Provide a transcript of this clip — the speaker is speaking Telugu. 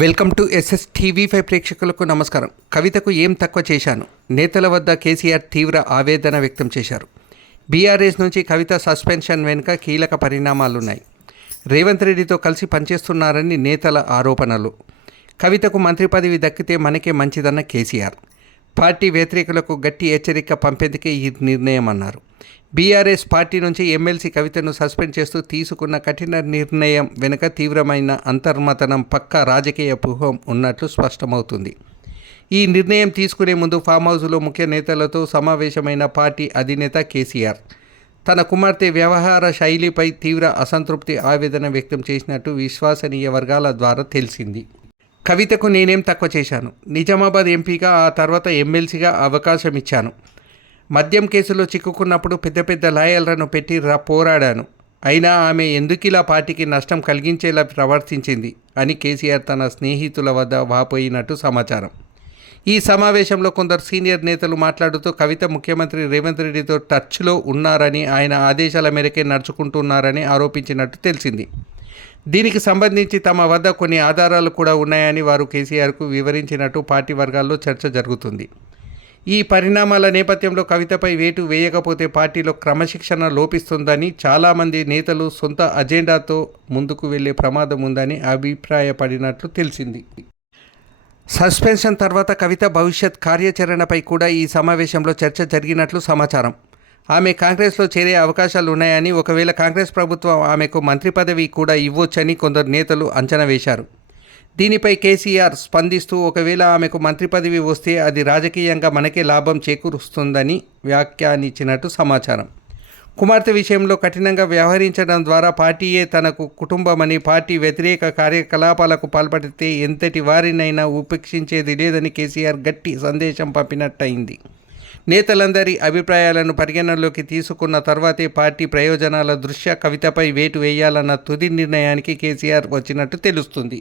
వెల్కమ్ టు ఎస్ఎస్ టీవీ5 ప్రేక్షకులకు నమస్కారం. కవితకు ఏం తక్కువ చేశాను? నేతల వద్ద కేసీఆర్ తీవ్ర ఆవేదన వ్యక్తం చేశారు. బీఆర్ఎస్ నుంచి కవిత సస్పెన్షన్ వెనుక కీలక పరిణామాలున్నాయి. రేవంత్ రెడ్డితో కలిసి పనిచేస్తున్నారని నేతల ఆరోపణలు. కవితకు మంత్రి పదవి దక్కితే మనకే మంచిదన్న కేసీఆర్. పార్టీ వ్యతిరేకులకు గట్టి హెచ్చరిక పంపేందుకే ఈ నిర్ణయం అన్నారు. బీఆర్ఎస్ పార్టీ నుంచి ఎమ్మెల్సీ కవితను సస్పెండ్ చేస్తూ తీసుకున్న కఠిన నిర్ణయం వెనుక తీవ్రమైన అంతర్మతనం, పక్కా రాజకీయ వ్యూహం ఉన్నట్లు స్పష్టమవుతుంది. ఈ నిర్ణయం తీసుకునే ముందు ఫామ్ హౌస్లో ముఖ్య నేతలతో సమావేశమైన పార్టీ అధినేత కేసీఆర్ తన కుమార్తె వ్యవహార శైలిపై తీవ్ర అసంతృప్తి, ఆవేదన వ్యక్తం చేసినట్టు విశ్వసనీయ వర్గాల ద్వారా తెలిసింది. కవితకు నేనేం తక్కువ చేశాను? నిజామాబాద్ ఎంపీగా, ఆ తర్వాత ఎమ్మెల్సీగా అవకాశం ఇచ్చాను. మద్యం కేసులో చిక్కుకున్నప్పుడు పెద్ద లాయర్లను పెట్టి పోరాడాను. అయినా ఆమె ఎందుకిలా పార్టీకి నష్టం కలిగించేలా ప్రవర్తించింది అని కేసీఆర్ తన స్నేహితుల వద్ద వాపోయినట్టు సమాచారం. ఈ సమావేశంలో కొందరు సీనియర్ నేతలు మాట్లాడుతూ కవిత ముఖ్యమంత్రి రేవంత్ రెడ్డితో టచ్లో ఉన్నారని, ఆయన ఆదేశాల మేరకే నడుచుకుంటున్నారని ఆరోపించినట్టు తెలిసింది. దీనికి సంబంధించి తమ వద్ద కొన్ని ఆధారాలు కూడా ఉన్నాయని వారు కేసీఆర్కు వివరించినట్టు పార్టీ వర్గాల్లో చర్చ జరుగుతుంది. ఈ పరిణామాల నేపథ్యంలో కవితపై వేటు వేయకపోతే పార్టీలో క్రమశిక్షణ లోపిస్తుందని, చాలామంది నేతలు సొంత అజెండాతో ముందుకు వెళ్లే ప్రమాదం ఉందని అభిప్రాయపడినట్లు తెలిసింది. సస్పెన్షన్ తర్వాత కవిత భవిష్యత్ కార్యాచరణపై కూడా ఈ సమావేశంలో చర్చ జరిగినట్లు సమాచారం. ఆమె కాంగ్రెస్లో చేరే అవకాశాలు ఉన్నాయని, ఒకవేళ కాంగ్రెస్ ప్రభుత్వం ఆమెకు మంత్రి పదవి కూడా ఇవ్వొచ్చని కొందరు నేతలు అంచనా వేశారు. దీనిపై కేసీఆర్ స్పందిస్తూ, ఒకవేళ ఆమెకు మంత్రి పదవి వస్తే అది రాజకీయంగా మనకే లాభం చేకూరుస్తుందని వ్యాఖ్యానించినట్టు సమాచారం. కుమార్తె విషయంలో కఠినంగా వ్యవహరించడం ద్వారా పార్టీయే తనకు కుటుంబమని, పార్టీ వ్యతిరేక కార్యకలాపాలకు పాల్పడితే ఎంతటి వారినైనా ఉపేక్షించేది లేదని కేసీఆర్ గట్టి సందేశం పంపినట్టయింది. నేతలందరి అభిప్రాయాలను పరిగణనలోకి తీసుకున్న తర్వాతే పార్టీ ప్రయోజనాల దృష్ట్యా కవితపై వేటు వేయాలన్న తుది నిర్ణయానికి కేసీఆర్ వచ్చినట్టు తెలుస్తుంది.